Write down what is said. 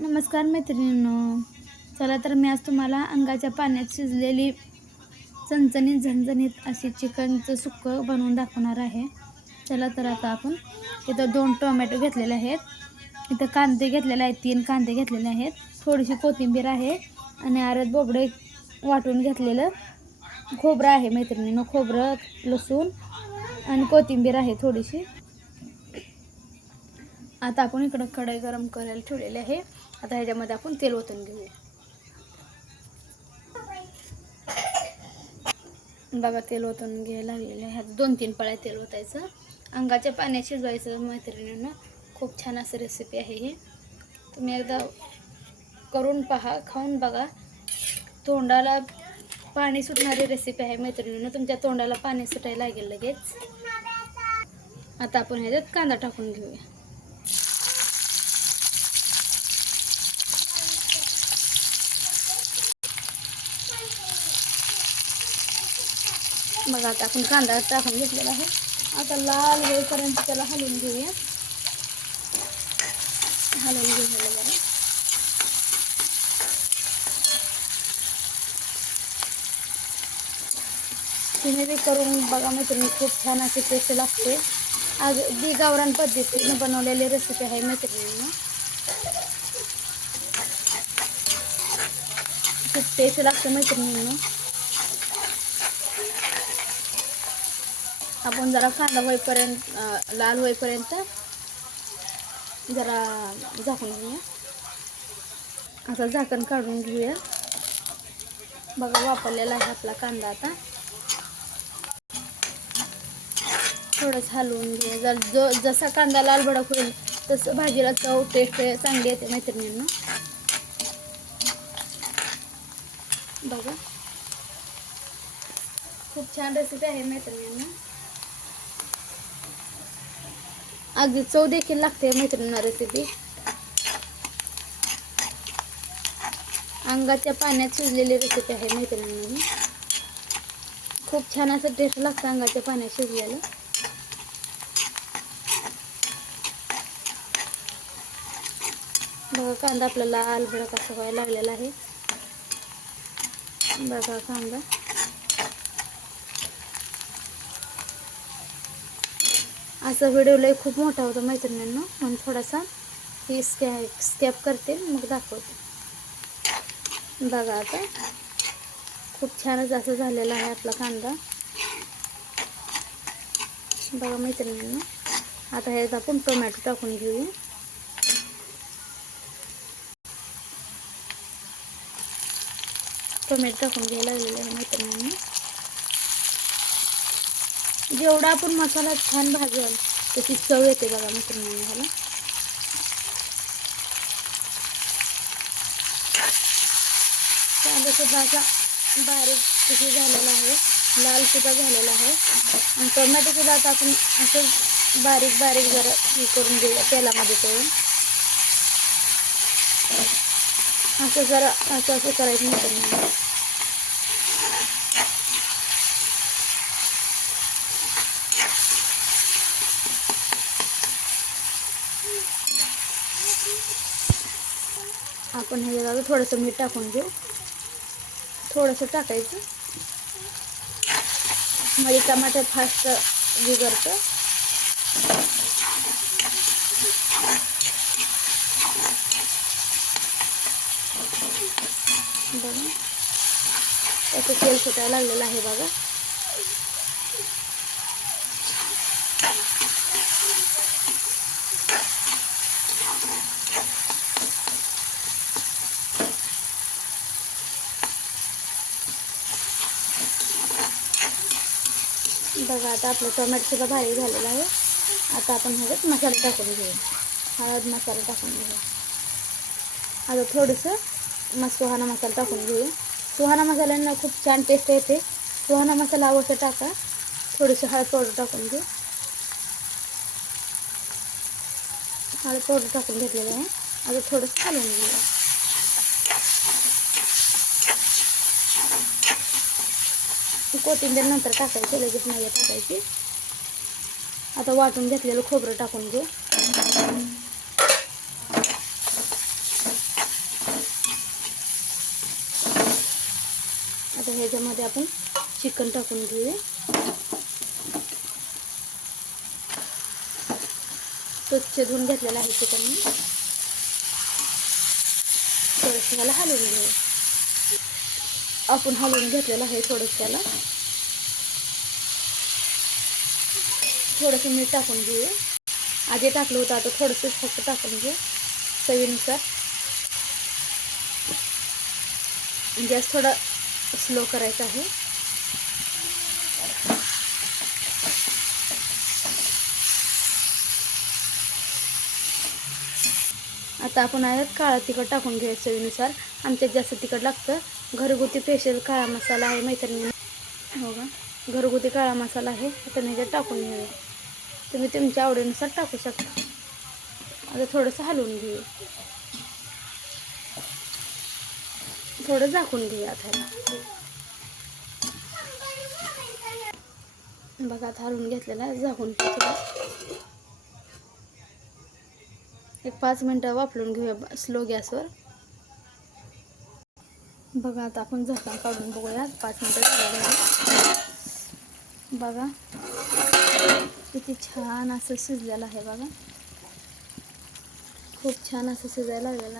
नमस्कार मैत्रिणींनो. चला तर मी आज तुम्हाला अंगाच्या पाण्यात शिजलेली चणचणीत झणझणीत अशी चिकनचं सुक्कं बनवून दाखवणार आहे. चला तर आता आपण इथं दोन टोमॅटो घेतलेले आहेत. इथं कांदे घेतलेले आहेत तीन कांदे घेतलेले आहेत. थोडीशी कोथिंबीर आहे आणि आरत बोबडे वाटून घेतलेलं खोबरं आहे मैत्रिणीनं खोबरं लसूण आणि कोथिंबीर आहे थोडीशी. आता आपण इकडं कढई गरम करायला ठेवलेली आहे. आता ह्याच्यामध्ये आपण तेल ओतून घेऊया. बघा तेल ओतून घ्यायला गेलं ह्यात दोन तीन पळ्या तेल ओतायचं. अंगाच्या पाण्यात शिजवायचं मैत्रिणींना. खूप छान असं रेसिपी आहे ही. तुम्ही एकदा करून पहा खाऊन बघा. तोंडाला पाणी सुटणारी रेसिपी आहे मैत्रिणीनं. तुमच्या तोंडाला पाणी सुटायला लागेल लगेच. आता आपण ह्याच्यात कांदा टाकून घेऊया. बघा आता आपण कांदा टाकून घेतलेला आता लाल होईपर्यंत त्याला हलवून घेऊया. हलवून घेऊया जरा तुम्ही ते करून बघा छान अशी टेस्ट लागते. अगदी गावरान पद्धतीने बनवलेली रेसिपी आहे मैत्रिणींना. खूप टेस्ट लागते मैत्रिणींना. आपण जरा कांदा होईपर्यंत लाल होईपर्यंत जरा झाकून घेऊया. असं झाकण काढून घेऊया. बघा वापरलेला आहे आपला कांदा आता. थोडंच हलवून घेऊया. जर जो जसा कांदा लाल भडक होईल तसं भाजीला चव टेस्ट चांगली येते मैत्रिणींना. बघा. खूप छान रेसिपी आहे मैत्रिणींना. अगदी चव देखील लागते मैत्रिणींना रेसिपी अंगाच्या पाण्यात शिजलेली रेसिपी आहे मैत्रिणींना खूप छान असं टेस्ट लागतं अंगाच्या पाण्यात शिजलेलं. बघा कांदा आपल्याला आलबडा भडक व्हायला लागलेला आहे. बघा कांदा. असा व्हिडिओ लय खूप मोठा होता मैत्रिणींना. म्हणून थोडासा ही स्कॅ स्कॅप करते मग दाखवते. बघा आता. खूप छानच असं झालेला आहे आपला कांदा. बघा मैत्रिणींना. आता ह्यात आपण टोमॅटो टाकून घेऊया. टोमॅटो टाकून घ्यायला लागलेलं आहे मैत्रिणींना. जेवढा आपण मसाला छान भाजल त्याची चव येते बघा मैत्रिणींना ह्याला कांदा सुद्धा असा बारीक किती झालेला आहे लाल सुद्धा झालेला आहे. आणि टोमॅटो सुद्धा आता आपण असं बारीक बारीक जरा हे करून घेऊया तेलामध्ये करून असं जरा असं असं करायचं मैत्रिणींना आपण ह्याच्यात आता थोडंसं मीठ टाकून घेऊ. थोडंसं टाकायचं. म्हणजे टमाटर फास्ट बिघडतं. बघा. त्याचं तेल सुटायला लागलेलं आहे बघा. बघा आता आपलं टोमॅटोसुद्धा भारी झालेलं आहे. आता आपण ह्याच्यात मसाला टाकून घेऊ. हळद मसाला टाकून घेऊ. आता थोडंसं मग सुहाना मसाला टाकून घेऊ. सुहाना मसाल्यांना खूप छान टेस्ट येते. सुहाना मसाला अवश्य टाका. थोडीशी हळद पावडर टाकून घेऊ. हळद पावडर टाकून घेतलेलं आहे. आता थोडंसं घालून घेऊया कोथिंबीर नंतर टाकायची लगेच नाही टाकायची. आता वाटून घेतलेलं खोबरं टाकून घेऊ. आता ह्याच्यामध्ये आपण चिकन टाकून घेऊया. स्वच्छ धुवून घेतलेलं आहे चिकन. मी हलवून घेऊ आपण हलवून घेतलेलं आहे थोडंसं त्याला. थोडंसं मीठ टाकून घेऊ. आधी टाकलं होतं आता थोडंसं फक्त टाकून घेऊ चवीनुसार. गॅस थोडा स्लो करायचा आहे. आता आपण यात काळा तिखट टाकून घेऊया चवीनुसार. आमच्यात जास्त तिखट लागतं. घरगुती स्पेशल काळा मसाला आहे मैत्रिणी हो का? घरगुती काळा मसाला आहे आता मी त्यात टाकून घेऊया तुम्ही तुमच्या आवडीनुसार टाकू शकता. आता थोडंसं हलवून घेऊया थोडं झाकून घेऊया आता. बघा आता हलवून घेतलेला आहे झाकून. एक पाच मिनटं वापरून घेऊया स्लो गॅसवर. बघा आता आपण झाकण काढून बघूया पाच मिनटं झालेलं बघा किती छान असं शिजलेलं आहे बघा. खूप छान असं शिजायला लागलेलं आहे.